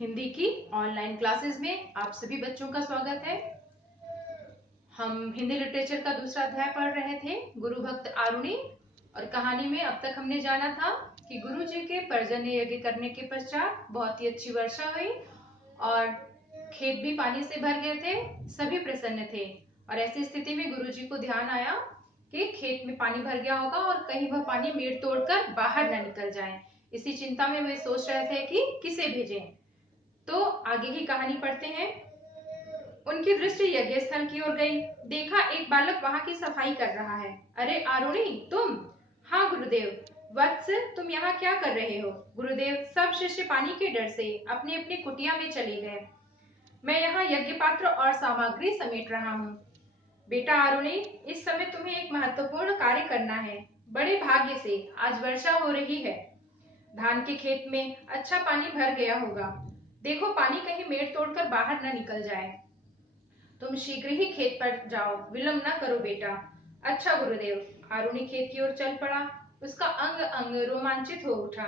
हिंदी की online classes में आप सभी बच्चों का स्वागत है। हम हिंदी लिटरेचर का दूसरा अध्याय पढ़ रहे थे, गुरु भक्त आरुणि। और कहानी में अब तक हमने जाना था कि गुरु जी के पर्जन्य यज्ञ करने के पश्चात बहुत ही अच्छी वर्षा हुई और खेत भी पानी से भर गए थे। सभी प्रसन्न थे और ऐसी स्थिति में गुरु जी को ध्यान आया कि खेत में पानी भर गया होगा और कहीं वह पानी मेड़ तोड़कर बाहर न निकल जाए। इसी चिंता में वे सोच रहे थे कि किसे भेजें। तो आगे की कहानी पढ़ते हैं। उनकी दृष्टि यज्ञ स्थल की ओर गई। देखा एक बालक वहां की सफाई कर रहा है। अरे आरुणि, तुम? हाँ गुरुदेव। वत्स, तुम यहाँ क्या कर रहे हो? गुरुदेव, सब शिष्य पानी के डर से अपनी अपनी कुटिया में चले गए। मैं यहाँ यज्ञ पात्र और सामग्री समेट रहा हूँ। बेटा आरुणि, इस समय तुम्हें एक महत्वपूर्ण कार्य करना है। बड़े भाग्य से आज वर्षा हो रही है। धान के खेत में अच्छा पानी भर गया होगा। देखो पानी कहीं मेड़ तोड़कर बाहर न निकल जाए। तुम शीघ्र ही खेत पर जाओ, विलंब न करो बेटा। अच्छा गुरुदेव। आरुणि खेत की ओर चल पड़ा। उसका अंग अंग रोमांचित हो उठा।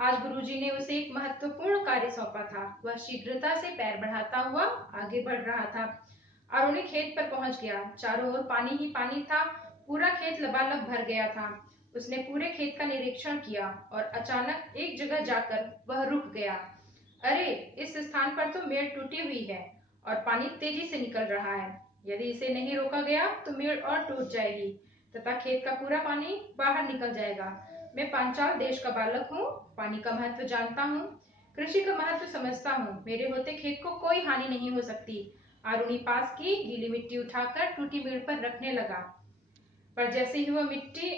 आज गुरुजी ने उसे एक महत्वपूर्ण कार्य सौंपा था। वह शीघ्रता से पैर बढ़ाता हुआ आगे बढ़ रहा था। आरुणि खेत पर पहुंच गया। चारों ओर पानी ही पानी था। पूरा खेत लबालब भर गया था। उसने पूरे खेत का निरीक्षण किया और अचानक एक जगह जाकर वह रुक गया। अरे, इस स्थान पर तो मेड़ टूटी हुई है और पानी तेजी से निकल रहा है। यदि इसे नहीं रोका गया तो मेड़ और टूट जाएगी तथा खेत का पूरा पानी बाहर निकल जाएगा। मैं पांचाल देश का बालक हूँ, पानी का महत्व जानता हूँ, कृषि का महत्व समझता हूँ। मेरे होते खेत को कोई हानि नहीं हो सकती। आरुणि पास की गीली मिट्टी उठाकर टूटी मेड़ पर रखने लगा, पर जैसे ही वह मिट्टी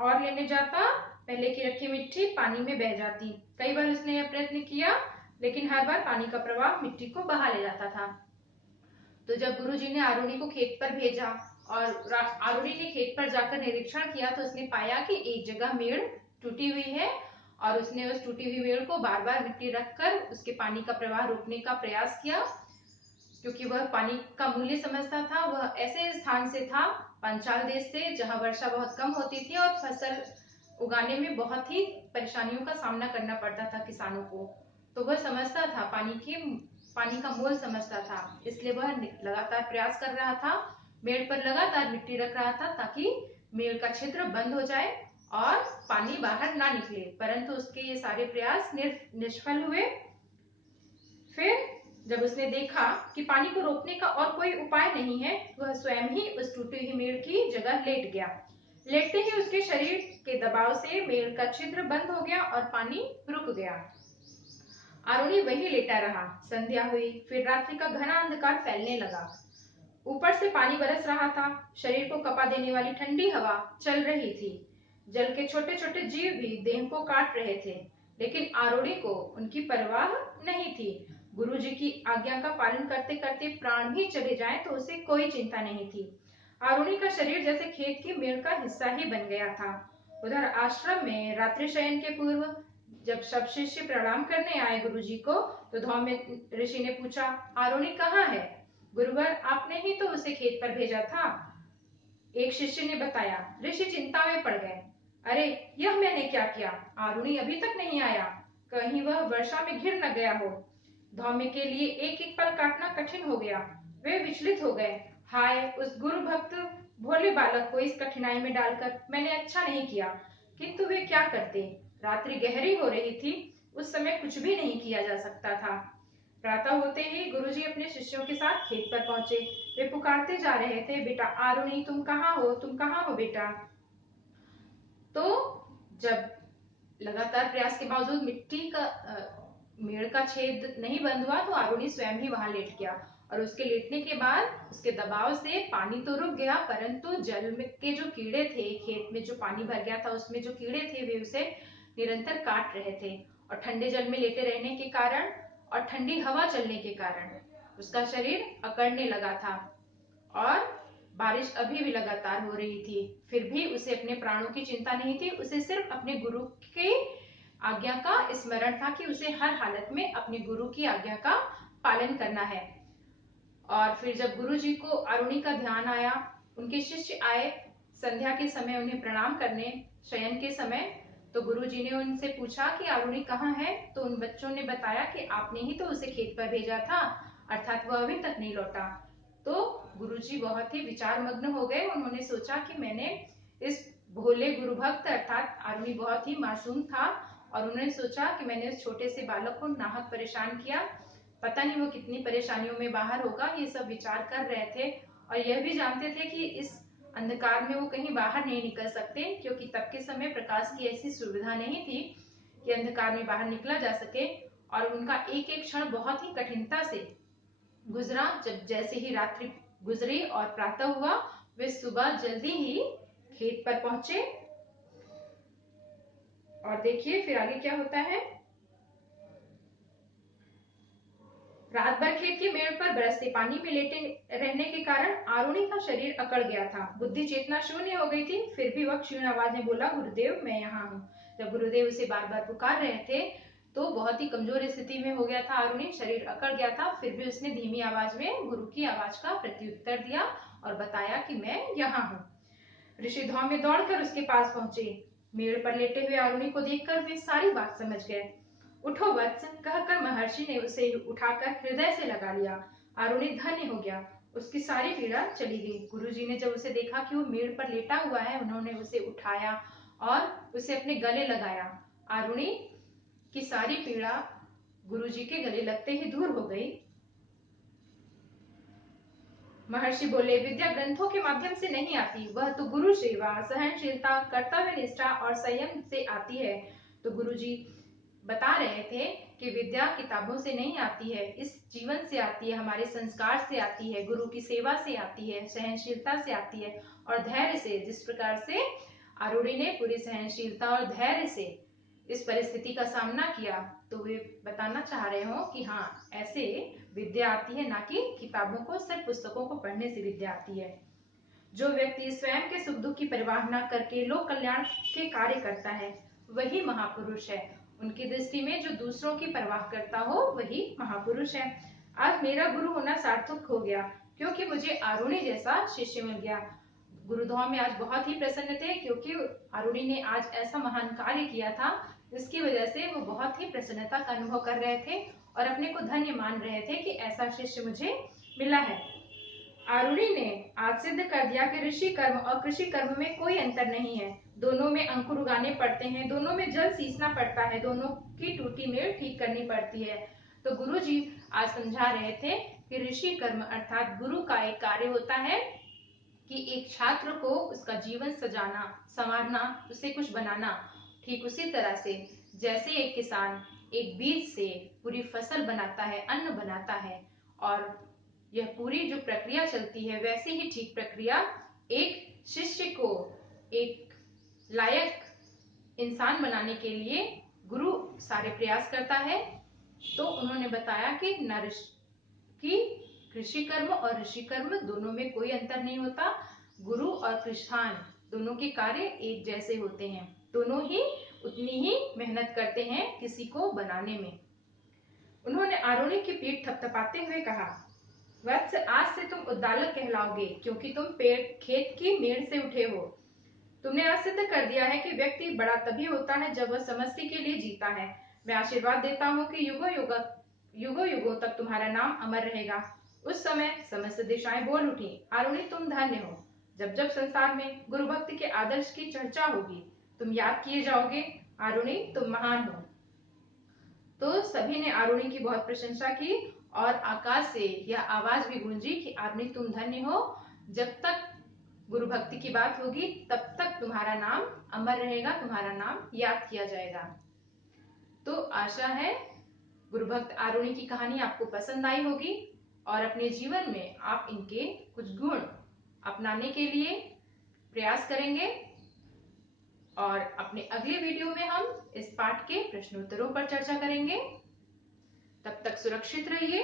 और लेने जाता, पहले की रखी मिट्टी पानी में बह जाती। कई बार उसने यह प्रयत्न किया, लेकिन हर बार पानी का प्रवाह मिट्टी को बहा ले जाता था। तो जब गुरुजी ने आरुणि को खेत पर भेजा और आरुणि ने खेत पर जाकर निरीक्षण किया, तो उसने पाया कि एक जगह मेड़ टूटी हुई है और उसने उस टूटी हुई मेड़ को बार बार मिट्टी रखकर उसके पानी का प्रवाह रोकने का प्रयास किया। क्योंकि वह पानी का मूल्य समझता था। वह ऐसे स्थान से था, पांचाल देश से, जहां वर्षा बहुत कम होती थी और फसल उगाने में बहुत ही परेशानियों का सामना करना पड़ता था किसानों को। तो वह समझता था, पानी का मोल समझता था। इसलिए वह लगातार प्रयास कर रहा था, मेड़ पर लगातार मिट्टी रख रहा था ताकि मेड़ का छिद्र बंद हो जाए और पानी बाहर ना निकले। परंतु उसके ये सारे प्रयास निष्फल हुए। फिर जब उसने देखा कि पानी को रोकने का और कोई उपाय नहीं है, वह स्वयं ही उस टूटी हुई मेड़ की जगह लेट गया। लेटते ही उसके शरीर के दबाव से मेड़ का छिद्र बंद हो गया और पानी रुक गया। आरुणि वहीं लेटा रहा। संध्या हुई, फिर रात्रि का घना अंधकार फैलने लगा। ऊपर से पानी बरस रहा था। शरीर को कपा देने वाली ठंडी हवा चल रही थी। जल के छोटे छोटे जीव भी देह को काट रहे थे, लेकिन आरुणि को उनकी परवाह नहीं थी। गुरुजी की आज्ञा का पालन करते करते प्राण भी चले जाएं तो उसे कोई चिंता नहीं थी। आरुणि का शरीर जैसे खेत की मेड़ का हिस्सा ही बन गया था। उधर आश्रम में रात्रि शयन के पूर्व जब सब शिष्य प्रणाम करने आए गुरुजी को, तो धौम्य ऋषि ने पूछा, आरुणि कहाँ है? गुरुवर, आपने ही तो उसे खेत पर भेजा था, एक शिष्य ने बताया। ऋषि चिंता में पड़ गए। अरे, यह मैंने क्या किया? आरुणि अभी तक नहीं आया, कहीं वह वर्षा में घिर न गया हो। धौम्य के लिए एक एक पल काटना कठिन हो गया। वे विचलित हो गए। हाय, उस गुरु भक्त भोले बालक को इस कठिनाई में डालकर मैंने अच्छा नहीं किया। किंतु वे क्या करते? रात्रि गहरी हो रही थी, उस समय कुछ भी नहीं किया जा सकता था। प्रातः होते ही गुरुजी अपने शिष्यों के साथ खेत पर पहुंचे। वे पुकारते जा रहे थे, बेटा आरुणि, तुम कहाँ हो? तुम कहाँ हो बेटा? तो जब लगातार प्रयास के बावजूद मिट्टी का मेड़ का छेद नहीं बंद हुआ, तो आरुणि स्वयं ही वहां लेट गया और उसके लेटने के बाद उसके दबाव से पानी तो रुक गया, परंतु जल में के जो कीड़े थे, खेत में जो पानी भर गया था उसमें जो कीड़े थे, वे उसे निरंतर काट रहे थे। और ठंडे जल में लेटे रहने के कारण और ठंडी हवा चलने के कारण उसका शरीर अकड़ने लगा था और बारिश अभी भी लगातार हो रही थी। फिर भी उसे अपने प्राणों की चिंता नहीं थी। उसे सिर्फ अपने गुरु की आज्ञा का स्मरण था कि उसे हर हालत में अपने गुरु की आज्ञा का पालन करना है। और फिर जब गुरु जी को आरुणि का ध्यान आया, उनके शिष्य आए संध्या के समय उन्हें प्रणाम करने, शयन के समय, तो गुरुजी ने उनसे पूछा कि आरुणि कहाँ है। तो उन बच्चों ने बताया कि आपने ही तो उसे खेत पर भेजा था, अर्थात वह अभी तक नहीं लौटा। तो गुरुजी बहुत ही विचार मग्न हो गए। उन्होंने सोचा कि मैंने इस भोले गुरु भक्त अर्थात आरुणि बहुत ही मासूम था, और उन्होंने सोचा कि मैंने उस छोटे से बालक को नाहक परेशान किया, पता नहीं वो कितनी परेशानियों में बाहर होगा। ये सब विचार कर रहे थे और यह भी जानते थे कि इस अंधकार में वो कहीं बाहर नहीं निकल सकते, क्योंकि तब के समय प्रकाश की ऐसी सुविधा नहीं थी कि अंधकार में बाहर निकला जा सके। और उनका एक एक क्षण बहुत ही कठिनता से गुजरा। जब जैसे ही रात्रि गुजरी और प्रातः हुआ, वे सुबह जल्दी ही खेत पर पहुंचे। और देखिए फिर आगे क्या होता है। रात भर खेत की मेड़ पर बरसते पानी में लेटे रहने के कारण आरुणि का शरीर अकड़ गया था, बुद्धि चेतना शून्य हो गई थी। फिर भी वह क्षीण आवाज में बोला, गुरुदेव मैं यहाँ हूँ। जब गुरुदेव उसे बार बार पुकार रहे थे तो बहुत ही कमजोर स्थिति में हो गया था आरुणि, शरीर अकड़ गया था। फिर भी उसने धीमी आवाज में गुरु की आवाज का प्रत्युत्तर दिया और बताया कि मैं यहाँ हूँ। ऋषि धौम्य दौड़कर उसके पास पहुंचे। मेड़ पर लेटे हुए आरुणि को देखकर वे सारी बात समझ गए। उठो वत्स कहकर महर्षि ने उसे उठाकर हृदय से लगा लिया। आरुणि धन्य हो गया, उसकी सारी पीड़ा चली गई। गुरुजी ने जब उसे देखा कि वो मेड़ पर लेटा हुआ है, उन्होंने उसे उठाया और उसे अपने गले लगाया। आरुणि की सारी पीड़ा गुरुजी के गले लगते ही दूर हो गई। महर्षि बोले, विद्या ग्रंथों के माध्यम से नहीं आती, वह तो गुरु सेवा, सहनशीलता, कर्तव्य निष्ठा और संयम से आती है। तो गुरुजी बता रहे थे कि विद्या किताबों से नहीं आती है, इस जीवन से आती है, हमारे संस्कार से आती है, गुरु की सेवा से आती है, सहनशीलता से आती है और धैर्य से। जिस प्रकार से आरुणि ने पूरी सहनशीलता और धैर्य से इस परिस्थिति का सामना किया, तो वे बताना चाह रहे हो कि हाँ, ऐसे विद्या आती है, ना कि किताबों को सिर्फ पुस्तकों को पढ़ने से विद्या आती है। जो व्यक्ति स्वयं के सुख दुख की परवाह न करके लोक कल्याण के कार्य करता है, वही महापुरुष है। उनकी दृष्टि में जो दूसरों की परवाह करता हो वही महापुरुष है। आज मेरा गुरु होना सार्थक हो गया, क्योंकि मुझे आरुणि जैसा शिष्य मिल गया। गुरुधौम में आज बहुत ही प्रसन्न थे, क्योंकि आरुणि ने आज ऐसा महान कार्य किया था, जिसकी वजह से वो बहुत ही प्रसन्नता का अनुभव कर रहे थे और अपने को धन्य मान रहे थे कि ऐसा शिष्य मुझे मिला है। आरुणि ने आज सिद्ध कर दिया कि ऋषि कर्म और कृषि कर्म में कोई अंतर नहीं है। दोनों में अंकुर उगाने पड़ते हैं, दोनों में जल सींचना पड़ता है, दोनों की टूटी मेल ठीक करनी पड़ती है। तो गुरु जी आज समझा रहे थे कि ऋषि कर्म अर्थात गुरु का एक कार्य होता है कि एक छात्र को उसका जीवन सजाना, संवारना, उसे कुछ बनाना। ठीक उसी तरह से जैसे एक किसान एक बीज से पूरी फसल बनाता है, अन्न बनाता है, और यह पूरी जो प्रक्रिया चलती है, वैसे ही ठीक प्रक्रिया एक शिष्य को एक लायक इंसान बनाने के लिए गुरु सारे प्रयास करता है। तो उन्होंने बताया कि कृषि कर्म और ऋषि कर्म दोनों में कोई अंतर नहीं होता। गुरु और कृष्णान दोनों के कार्य एक जैसे होते हैं, दोनों ही उतनी ही मेहनत करते हैं किसी को बनाने में। उन्होंने आरुणि की पीठ थपथपाते हुए कहा, वत्स आज से तुम उद्दालक कहलाओगे, क्योंकि तुम खेत की मेड़ से उठे हो। तुमने आज सिद्ध कर दिया है कि व्यक्ति बड़ा तभी होता है जब वह समष्टि के लिए जीता है। मैं आशीर्वाद देता हूँ कि युगों युगों तक तुम्हारा नाम अमर रहेगा। उस समय समस्त दिशाएं बोल उठी, आरुणि तुम धन्य हो। जब जब संसार में गुरु भक्ति के आदर्श की चर्चा होगी, तुम याद किए जाओगे। आरुणि तुम महान हो। तो सभी ने आरुणि की बहुत प्रशंसा की और आकाश से यह आवाज भी गूंजी कि आरुणि तुम धन्य हो। जब तक गुरु भक्ति की बात होगी, तब तक तुम्हारा नाम अमर रहेगा, तुम्हारा नाम याद किया जाएगा। तो आशा है गुरु भक्त आरुणि की कहानी आपको पसंद आई होगी और अपने जीवन में आप इनके कुछ गुण अपनाने के लिए प्रयास करेंगे। और अपने अगले वीडियो में हम इस पाठ के प्रश्नोत्तरों पर चर्चा करेंगे। तब तक सुरक्षित रहिए।